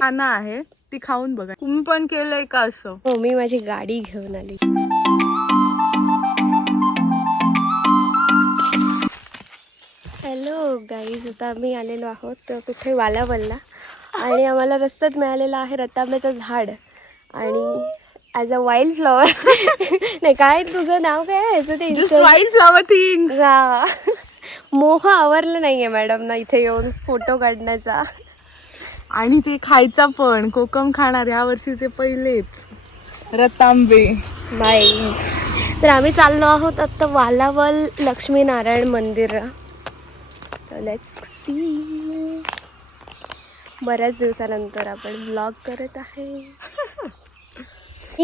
खाना आहे ती खाऊन बघा. तुम्ही पण केलंय का असं? हो, मी माझी गाडी घेऊन आली. हॅलो गाईज, आता आम्ही आलेलो आहोत कुठे वालावलला आणि आम्हाला रस्त्यात मिळालेलं आहे रतांब्याचं झाड आणि ॲज अ वाईल्ड फ्लॉवर. नाही, काय तुझं नाव काय आहे ते? Wild flower thing. मोह आवरलं नाहीये मॅडम ना इथे येऊन फोटो काढण्याचा. आणि ते खायचा पण कोकम खाणार ह्या वर्षीचे पहिलेच रतांबे. बाई, तर आम्ही चाललो आहोत आता वालावल लक्ष्मीनारायण मंदिर. Let's see. बऱ्याच दिवसानंतर आपण ब्लॉग करत आहे.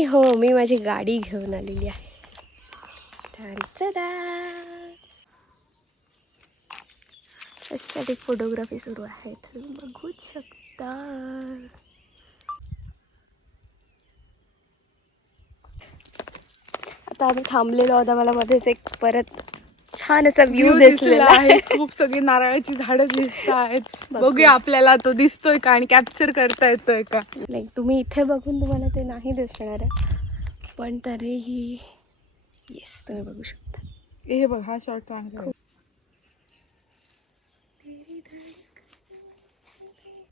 हो, मी माझी गाडी घेऊन आलेली आहे. त्यासाठी फोटोग्राफी सुरू आहे, तर बघूच शकता. आता आम्ही थांबलेलो आहोत. मला मध्येच एक परत छान असा व्ह्यू दिसलेला आहे. खूप सगळी नारळाची झाडं दिसत आहेत. बघूया आपल्याला तो दिसतोय का आणि कॅप्चर करता येतोय का. लाईक तुम्ही इथे बघून तुम्हाला ते नाही दिसणार आहे, पण तरीही येस, तुम्ही बघू शकता. हे बघ, हा शॉट चांगला आहे.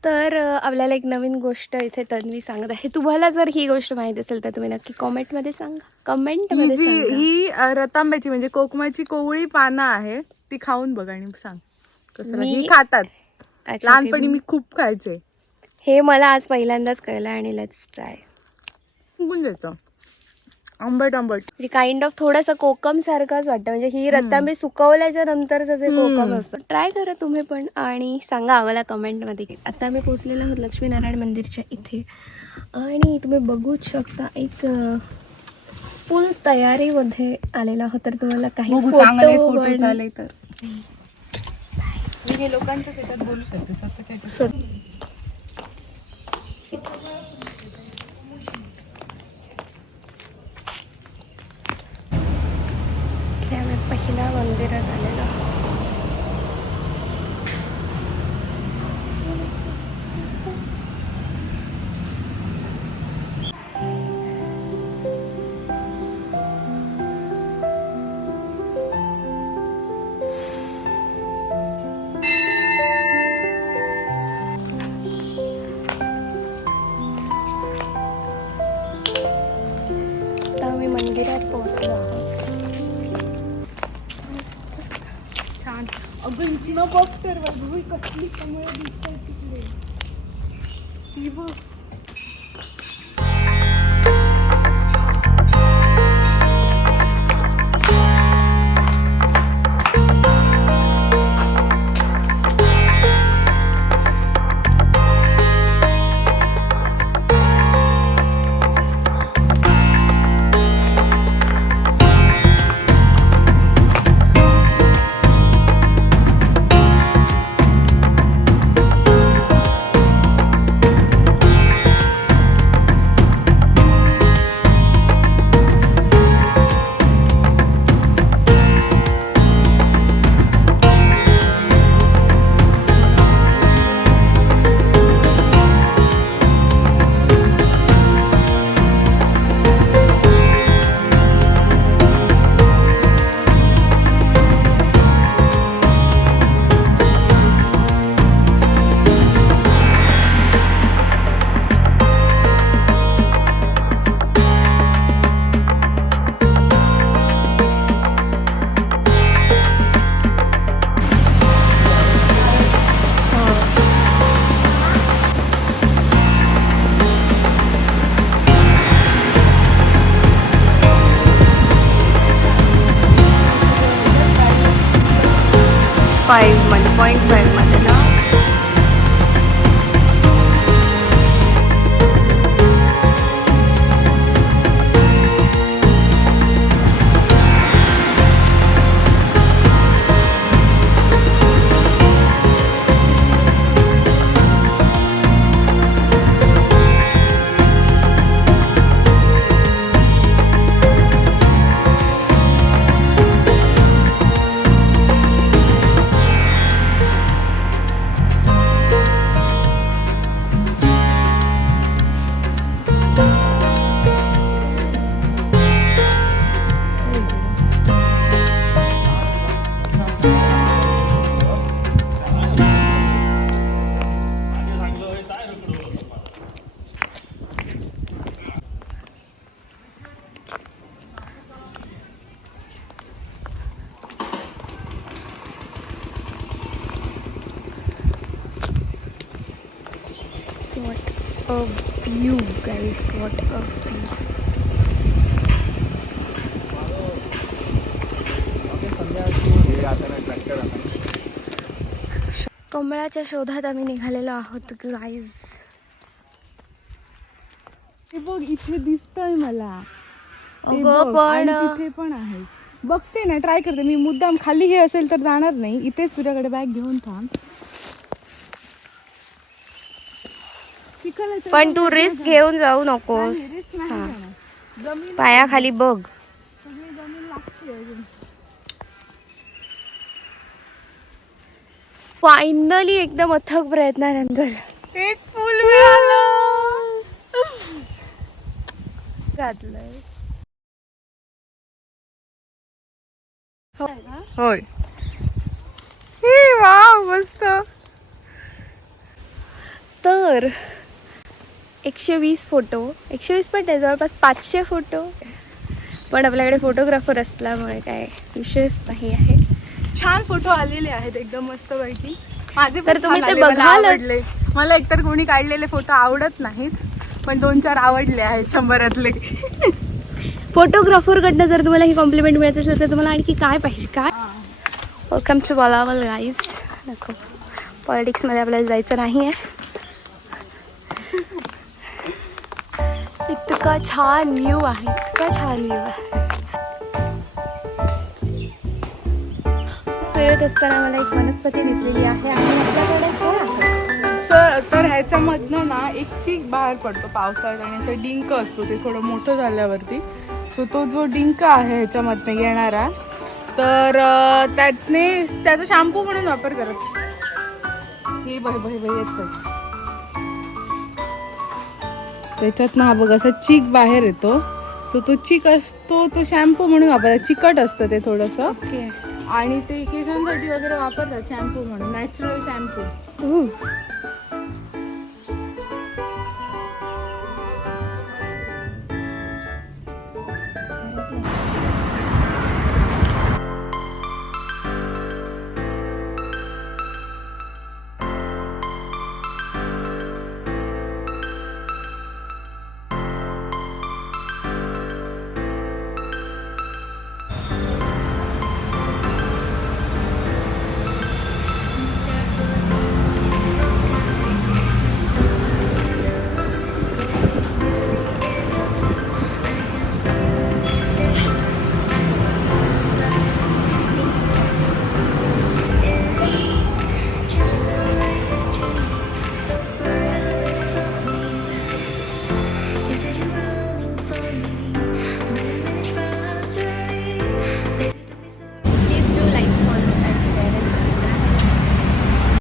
तर आपल्याला एक नवीन गोष्ट इथे तन्वी सांगत आहे. तुम्हाला जर ही गोष्ट माहीत असेल तर तुम्ही नक्की कमेंटमध्ये सांगा. ही रतांब्याची म्हणजे कोकमाची कोवळी पानं आहे, ती खाऊन बघ आणि सांग कसं. ही खातात. लहानपणी मी खूप खायचे. हे मला आज पहिल्यांदाच कळलं आणि लेट्स ट्राय. जायचं आंबट आंबट, म्हणजे काइंड ऑफ थोडासा कोकम सारखाच वाटतं. म्हणजे ही रतांबी सुकवल्याच्या नंतरचं जे कोकम असतं. ट्राय करा तुम्ही पण आणि सांगा आम्हाला कमेंटमध्ये. आता आम्ही पोहोचलेलो आहोत लक्ष्मीनारायण मंदिरच्या इथे आणि तुम्ही बघूच शकता एक फुल तयारीमध्ये आलेला आहोत. तर तुम्हाला काही फोटो झाले तर मी लोकांच्या त्याच्यात बोलू शकते स्वतःच्या. आम्ही पहिल्या मंदिरात आलेलो आहोत. आता आम्ही मंदिरात पोहोचलो आहोत. छान. अगं इथनं बघ तर बघ कसली कमळ दिसतात तिकडे. ती बघ. A view guys, what a view. कमळाच्या शोधात आम्ही निघालेलो आहोत गाईज. ते बघ इथे दिसतंय मला. ते अगं बघ, पण आणि तिथे पण आहे. बघते ना, ट्राय करते मी. मुद्दाम खाली हे असेल तर जाणार नाही. इथेच तुझ्याकडे बॅग घेऊन थांब. चिखल आहे तर पण तू रिस्क घेऊन जाऊ नकोस. नाही, risk नाही हा. घेणार. जमीन पायाखाली बघ. सगळी जमीन लागते अजून. फायनली एकदम अथक प्रयत्नानंतर एक फुल मिळालं. घातलंय. होय. हे वाव, मस्त. तर 120 फोटो, 120 पण नाही, जवळपास 500 फोटो. पण आपल्याकडे फोटोग्राफर असल्यामुळे काय विषयच नाही आहे. छान फोटो आलेले आहेत एकदम मस्त पैकी. माझे पण तर तुम्ही छान ते आले, मला बघालच. आवडले. मला एकतर कोणी काढलेले फोटो आवडत नाहीत, पण 2-4 आवडले आहेत 100-तले. फोटोग्राफरकडनं जर तुम्हाला ही कॉम्प्लिमेंट मिळत असेल तर तुम्हाला आणखी काय पाहिजे. काय वेलकम टू वलावल गाईज. नको, पॉलिटिक्समध्ये आपल्याला जायचं नाही आहे. इतका छान व्ह्यू आहे, इतका छान व्ह्यू आहे. फिरत असताना मला एक वनस्पती दिसलेली आहे आणि आपल्याकडे काय आहे. तर ह्याच्यामधनं ना एक चीक बाहेर पडतो पावसाळ्यात, आणि असं डिंक असतो ते थोडं मोठं झाल्यावरती. सो तो जो डिंक आहे ह्याच्यामधनं येणारा, तर त्याचा शॅम्पू म्हणून वापर करत. हे येत त्याच्यात ना, हा बघ असा चीक बाहेर येतो. सो तो चीक असतो तो शॅम्पू म्हणून वापरतात. चिकट असतं ते थोडंसं. ओके. आणि ते केसांसाठी वगैरे वापरतात शॅम्पू म्हणून, नॅचरल शॅम्पू.